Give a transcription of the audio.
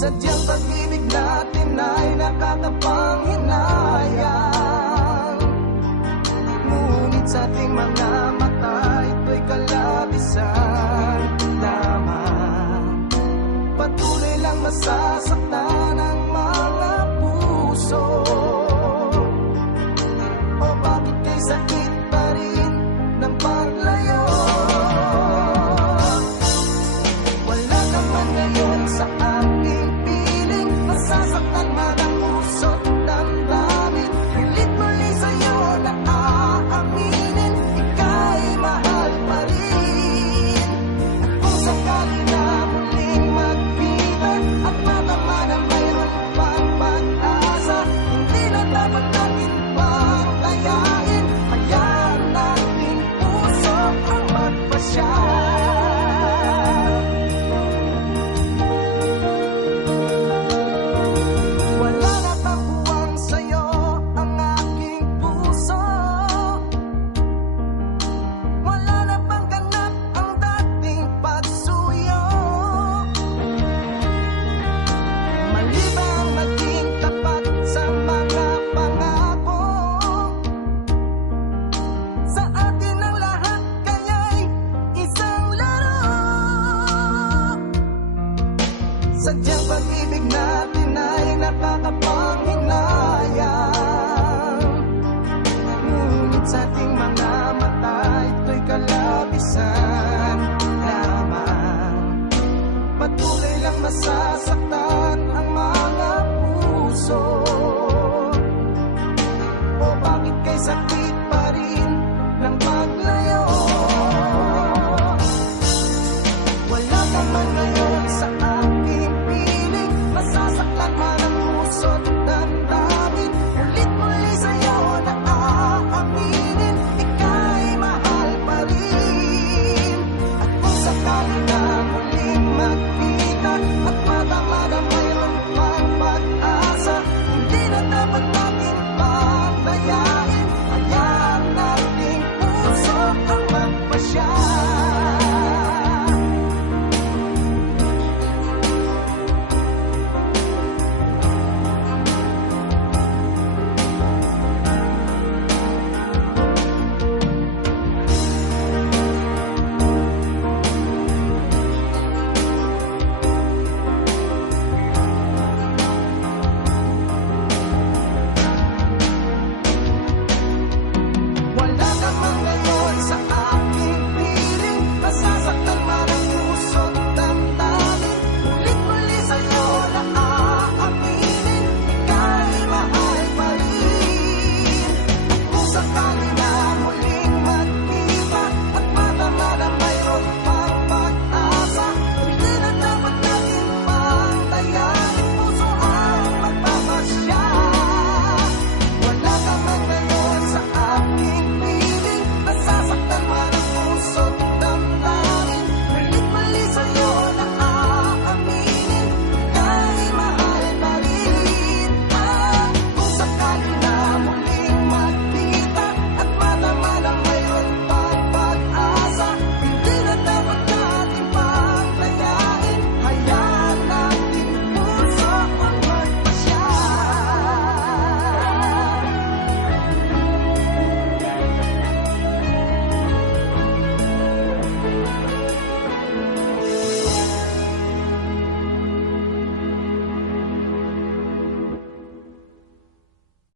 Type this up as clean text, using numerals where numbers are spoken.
Sadyang pag-ibig natin ay nakakapanghinayang, ngunit sa ating mga mata ito'y kalabisan lamang. Patuloy lang masasaktan ang mga puso. O bakit kay sakit pa rin ng paglayo? Wala ka man ngayon sa aking piling, masasaktan man ang puso't damdamin. Pilit muli sa'yo na aaminin, ika'y mahal pa rin. At kung sakali na muling magkita at matama na mayroon pang pag-asa, hindi na dapat natin patayain. Hayaan natin puso ang magpasya. Sadyang pag-ibig natin ay nakakapanghinayang, ngunit sa ating mga mata ito'y kalabisan lamang. Patuloy lang masasaktan